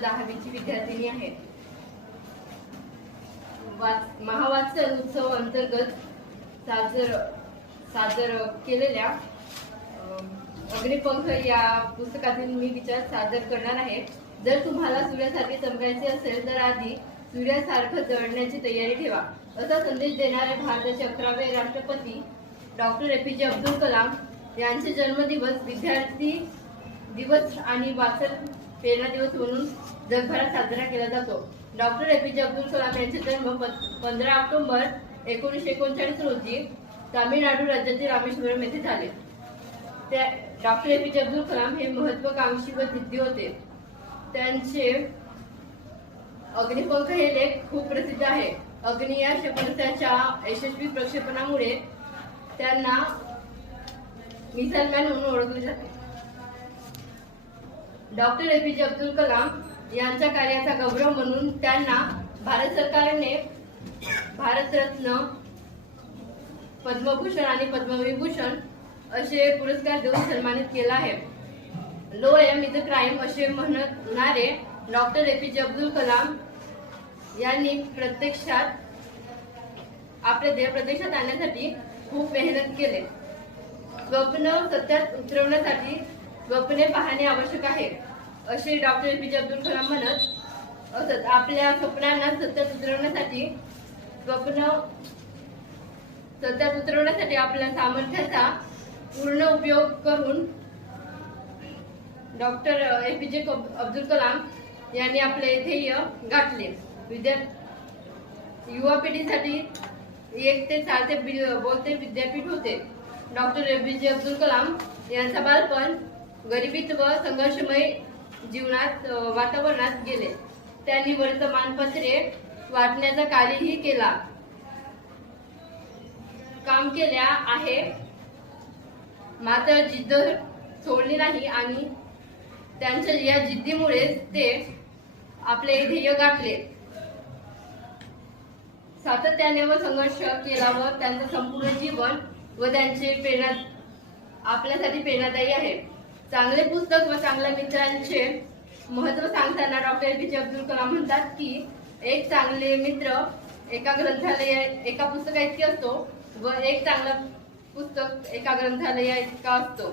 दहावीची विद्यार्थिनी आहे वाच- उत्सव अंतर्गत साजर सादर केलेल्या अग्निपंख या पुस्तकातील मी विचार सादर करणार आहे. जर तुम्हाला सूर्यासारखे चमकायचे असेल तर आधी सूर्यासारखं जळण्याची तयारी ठेवा. असा संदेश देणारे भारताचे अकरावे राष्ट्रपती डॉक्टर ए पी जे अब्दुल कलाम यांचे जन्मदिवस विद्यार्थी दिवस आणि वाचन प्रेरणा दिवस म्हणून जगभरात साजरा केला जातो. डॉक्टर एपीजे अब्दुल कलाम यांचे जन्म पंधरा ऑक्टोबर एकोणीसशे एकोणचाळीस रोजी तामिळनाडू राज्यातील रामेश्वरम येथे झाले. त्या डॉक्टर एपीजे अब्दुल कलाम हे महत्वाकांक्षी व सिद्धी होते. त्यांचे अग्निपंख हे लेख खूप प्रसिद्ध आहे. अग्नि या क्षेपणास्त्राच्या यशस्वी प्रक्षेपणामुळे त्यांना मिसाईल मॅन म्हणून ओळखले जाते. डॉक्टर एपीजे अब्दुल कलाम यांच्या कार्याचा गौरव म्हणून त्यांना भारत सरकारने भारतरत्न पद्मभूषण आणि पद्मविभूषण असे पुरस्कार देऊन सन्मानित केला आहे. लो एम इज क्राईम असे म्हणणारे डॉक्टर एपीजे अब्दुल कलाम यांनी प्रत्यक्षात आपले ध्येय प्रत्यक्षात आणण्यासाठी खूप मेहनत केले. स्वप्न सत्यात उतरवण्यासाठी स्वप्ने पाहणे आवश्यक आहे. असे डॉक्टर एपीजे अब्दुल कलाम म्हणत असत आपल्या स्वप्नांना सत्यात उतरवण्यासाठी स्वप्न सत्यात उतरवण्यासाठी आपल्या सामर्थ्याचा पूर्ण उपयोग करून डॉक्टर एपीजे अब्दुल कलाम यांनी आपले ध्येय गाठले. विद्या युवा पिढीसाठी एक ते चार ते बोलते विद्यापीठ होते. डॉक्टर एपीजे अब्दुल कलाम यांचा बालपण गरिबीत व संघर्षमय जीवनात वातावरणात गेले. त्यांनी वर्तमानपत्रे वाटण्याचा कार्यही केला. काम केल्या आहे. मात्र जिद्द सोडली नाही आणि त्यांच्या या जिद्दीमुळे ते आपले ध्येय गाठले. सातत्याने व संघर्ष केला व त्यांचं संपूर्ण जीवन व त्यांचे प्रेरणा आपल्यासाठी प्रेरणादायी आहे. चांगले पुस्तक व चांगल्या मित्रांचे महत्त्व सांगताना डॉक्टर एपीजे अब्दुल कलाम म्हणतात की एक चांगले मित्र एका ग्रंथालय एका पुस्तका इतके असतो व एक चांगला पुस्तक एका ग्रंथालया इतका असतो.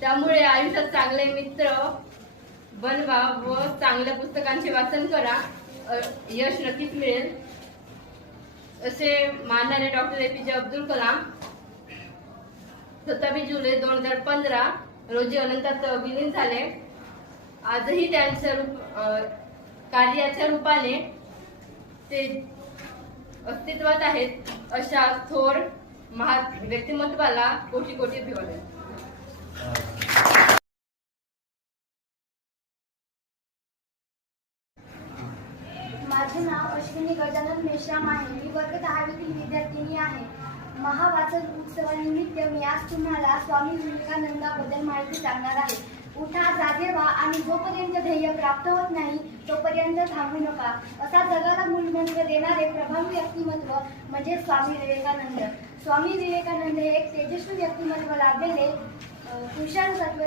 त्यामुळे आयुष्यात चांगले मित्र बनवा व चांगल्या पुस्तकांचे वाचन करा यश नक्कीच मिळेल. असे मानणारे डॉक्टर एपीजे अब्दुल कलाम सत्तावीस जुलै दोन हजार पंधरा रोजी अनंतात विलीन झाले. आजही त्यांच्या रूप कार्याच्या रूपाने ते अस्तित्वात आहेत अशा थोर महा व्यक्तिमत्वाला कोटी कोटी अभिवादन. माझे नाव अश्विनी गजानन मेश्राम आहे. मी वर्ग दहा महावाचन उत्सवानिमित्त मी आज तुम्हाला स्वामी विवेकानंदाबद्दल माहिती सांगणार आहे. उठा जागे व्हा आणि जोपर्यंत ध्येय प्राप्त होत नाही तोपर्यंत थांबू नका. असा जगाला मूलमंत्र देणारे प्रभावी व्यक्तिमत्व म्हणजे स्वामी विवेकानंद. स्वामी विवेकानंद हे एक तेजस्वी व्यक्तिमत्व लाभलेले कुशल तत्व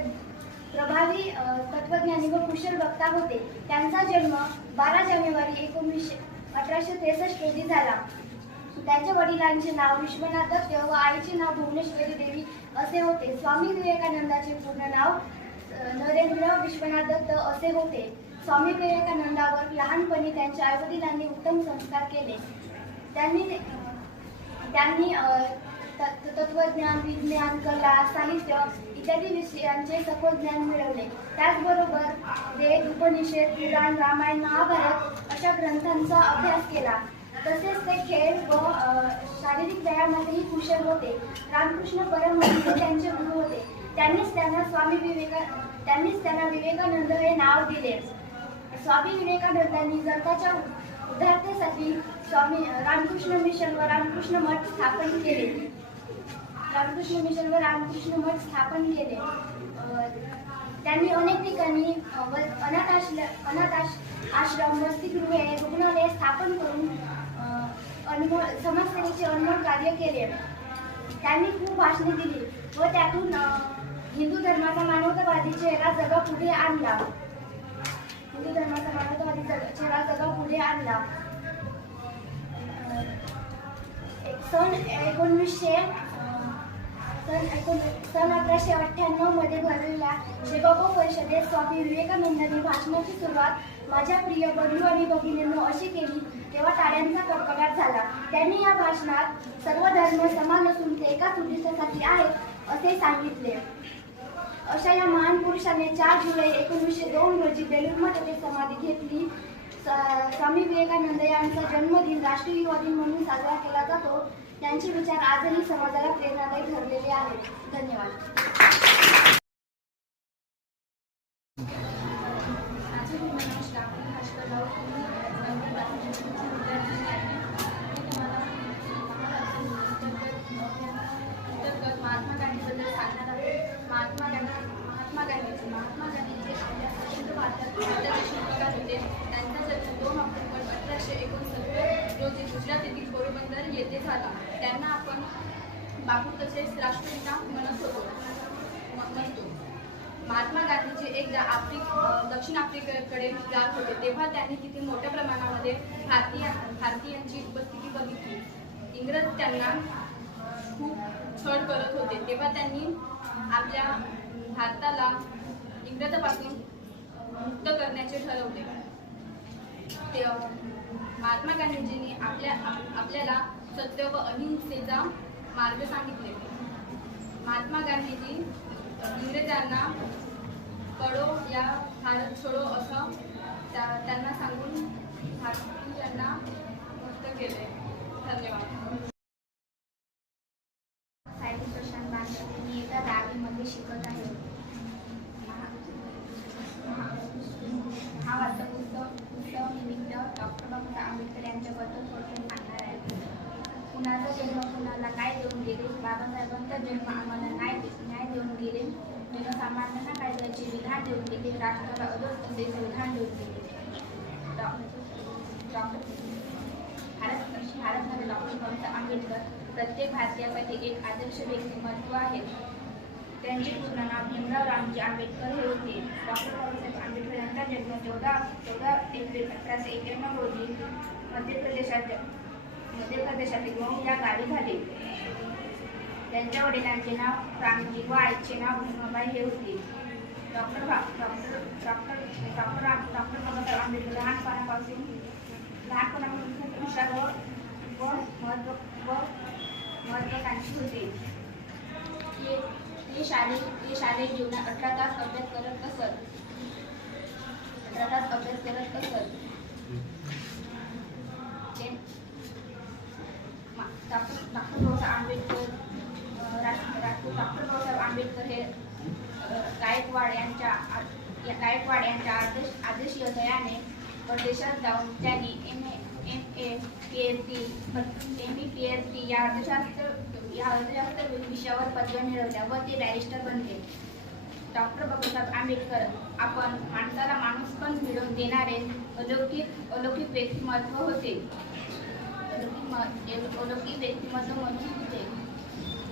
प्रभावी तत्वज्ञानी व कुशल वक्ता होते. त्यांचा जन्म बारा जानेवारी एकोणीसशे अठराशे त्रेसष्ट रोजी झाला. त्यांच्या वडिलांचे नाव विश्वनाथ दत्त व आईचे नाव भुवनेश्वरी देवी असे होते. स्वामी विवेकानंदाचे पूर्ण नाव नरेंद्र विश्वनाथ दत्त असे होते. स्वामी विवेकानंदावर लहानपणी त्यांच्या आईवडिलांनी उत्तम संस्कार केले. त्यांनी त्यांनी तत्वज्ञान विज्ञान कला साहित्य इत्यादी विषयांचे सखोल ज्ञान मिळवले. त्याचबरोबर वेद उपनिषद पुराण रामायण महाभारत अशा ग्रंथांचा अभ्यास केला. तसेच ते खेळ व शारीरिक व्यायामातही कुशल होते. रामकृष्ण परमहंस त्यांचे गुरु होते. त्यांनीच त्यांना स्वामी विवेका त्यांनीच त्यांना विवेकानंद हे नाव दिले. स्वामी विवेकानंदांनी जगाच्या उदारतेसाठी स्वामी रामकृष्ण मिशन व रामकृष्ण मठ स्थापन केले. रामकृष्ण मिशन व रामकृष्ण मठ स्थापन केले. त्यांनी अनेक ठिकाणी अनाथ आश्रम अनाथ आश्रम वसतिगृहे रुग्णालये स्थापन करून अनमोल समाजसेवेचे अनमोल कार्य केले. त्यांनी खूप भाषणे दिली व त्यातून हिंदू धर्माचा मानवतावादी चेहरा जगापुढे आणला. हिंदू धर्माचा मानवतावादी चेहरा चेहरा जगापुढे आणला. एक सन एकोणवीसशे सन एकोण सन अठराशे अठ्ठ्याण्णवमध्ये भरलेल्या शिकागो परिषदेत स्वामी विवेकानंदांनी भाषणाची सुरुवात माझ्या प्रिय बंधू आणि भगिनींनो अशी केली. तेव्हा टाळ्यांचा कडकडाट झाला त्यांनी या भाषणात सर्व धर्म समान असून ते एकाच उद्दिष्टासाठी आहेत असे सांगितले. अशा या महान पुरुषाने चार जुलै एकोणीसशे दोन रोजी बेलूर येथे समाधी घेतली. स- स्वामी विवेकानंद यांचा जन्मदिन राष्ट्रीय युवा दिन म्हणून साजरा केला जातो. त्यांचे विचार आजही समाजाला प्रेरणादायी ठरलेले आहेत. धन्यवाद. बापू तसेच राष्ट्रपिता म्हणत होतो. म्हणतो. महात्मा गांधीजी एकदा आफ्रिक दक्षिण आफ्रिकेकडे जात होते. तेव्हा त्यांनी तिथे मोठ्या प्रमाणामध्ये भारतीय भारतीयांची उपस्थिती बघितली. इंग्रज त्यांना खूप छळ करत होते. तेव्हा त्यांनी आपल्या भारताला इंग्रजापासून मुक्त करण्याचे ठरवले. ते महात्मा गांधीजींनी आपल्या आपल्याला सत्य व अहिंसेचा मार्ग सांगितले. महात्मा गांधीजी इंग्रजांना पडो या भारत छोडो असं त्या- त्यांना सांगून भारतीयांना मुक्त केले. धन्यवाद सायली प्रशांत बांधव मी एका दहावीमध्ये शिकत आहे महा- महा- महावार्ता उत्सव उत्सव निमित्त डॉक्टर बाबासाहेब आंबेडकर यांच्याबद्दल थोडक्यात सांगणार आहे कुणाचा जन्म कुणाला काय देऊन गेले बाबासाहेबांचा जन्म आम्हाला न्याय दे- न्याय देऊन गेले. जनसामान्यांना कायद्याचे विधान देऊन गेले राष्ट्राला अदोस असे संविधान देऊन गेले. डॉ- डॉक्टर भारत भारतमध्ये डॉक्टर बाबासाहेब आंबेडकर. प्रत्येक भारतीयासाठी एक आदर्श व्यक्तिमत्व आहे. त्यांचे पूर्ण नाव भीमराव रामजी आंबेडकर हे होते. डॉक्टर बाबासाहेब आंबेडकर यांचा जन्म चौदा चौदा एप्रिल अठराशे एक्याण्णव रोजी मध्य प्रदेशात मध्य प्रदेशातील मऊ या गावी झाले. त्यांच्या वडिलांचे नाव रामजी व आईचे नाव भीमाबाई हे होते. डॉक्टर बा doctor doctor doctor doctor Babasaheb Ambedkar लहानपणापासून लहानपणापासून खूप हुशार व व महत्त्व व महत्वाकांक्षी होते. ते ते शालेय ते शालेय जीवनात अठरा तास अभ्यास करत असत. अठरा तास अभ्यास करत असत. डॉक्टर डॉक्टर बाबासाहेब आंबेडकर अ, राष्ट्र राष्ट्र डॉक्टर बाबासाहेब आंबेडकर हे गायकवाड यांच्या गायकवाड यांच्या आदेश आदेशीय दयाने परदेशात जाऊन त्यांनी M A M A P H D M A P H D या अर्थशास्त्र या अर्थशास्त्र विषयावर पदव्या मिळवल्या व ते बॅरिस्टर बनले. डॉक्टर बाबासाहेब आंबेडकर आपण माणसाला माणूस पण मिळवून देणारे अलौकिक अलौकिक व्यक्तिमत्व होते. अलौकिक अलौकिक व्यक्तिमत्व म्हणून होते.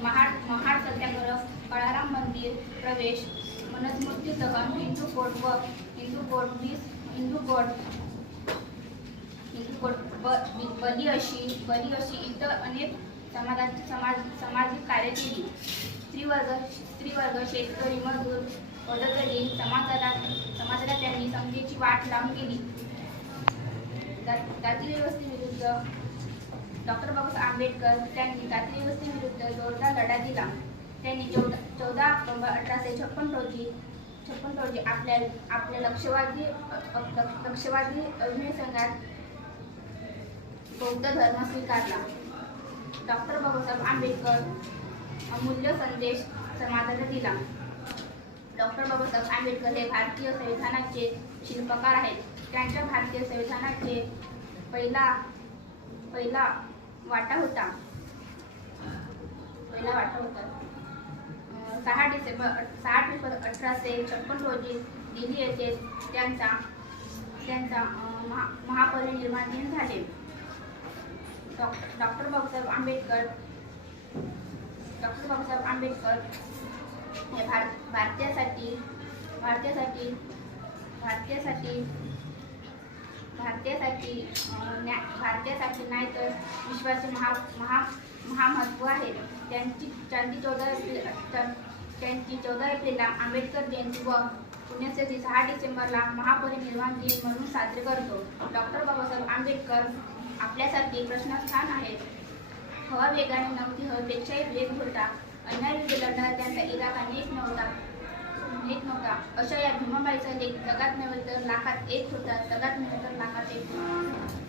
महाड महाड सत्याग्रह कळाराम मंदिर प्रवेश मनुस्मृती दहन हिंदू कोट व हिंदू कोट वीस Hindu code Hindu code bill अशी बली अशी इतर अनेक समाजाची समाज सामाजिक कार्य केली स्त्रीवर्ग स्त्रीवर्ग शेतकरी मजूर पदकरी समाजाला समाजाला त्यांनी समजेची वाट लावून गेली जाती व्यवस्थेविरुद्ध डॉक्टर बाबासाहेब आंबेडकर त्यांनी जाती व्यवस्थेविरुद्ध जोरदार लढा दिला. त्यांनी चौदा चौदा ऑक्टोबर अठराशे छप्पन रोजी छप्पन रोजी आपल्या आपल्या लक्षवादी लक्षवादी अभिनय संघात बौद्ध धर्म स्वीकारला. डॉक्टर बाबासाहेब आंबेडकर अमूल्य संदेश समाजाला दिला. डॉक्टर बाबासाहेब आंबेडकर हे भारतीय संविधानाचे शिल्पकार आहेत. त्यांच्या भारतीय संविधानाचे पहिला पहिला वाटा होता. पहिला वाटा होता. सहा डिसेंबर सहा डिसेंबर अठराशे छप्पन रोजी दिल्ली येथे त्यांचा त्यांचा महा महापरिनिर्वाण दिन झाले. Doctor doctor Babasaheb Ambedkar doctor Babasaheb Ambedkar हे भार भारतीयासाठी भारतीयासाठी भारतीयासाठी भारतीयासाठी न्या भारतीयासाठी नाही तर विश्वाचे महा महा महामहत्व आहे त्यांची त्यांची चौदा एप्रिल त्यांची चौदा एप्रिलला आंबेडकर जयंती व पुण्यतिथी सहा डिसेंबरला महापरिनिर्वाण दिन म्हणून साजरे करतो. डॉक्टर बाबासाहेब आंबेडकर आपल्यासाठी प्रश्नस्थान आहेत. हवा वेगाने नव्हती हवेपेक्षाही वेग होता. अन्यायविरुद्ध लढणारा त्यांचा इरादा नीट नव्हता. नीट नव्हता. अशा या भीमाबाईचा लेख जगात नव्हे तर लाखात एक होता. जगात नव्हे तर लाखात एक होता.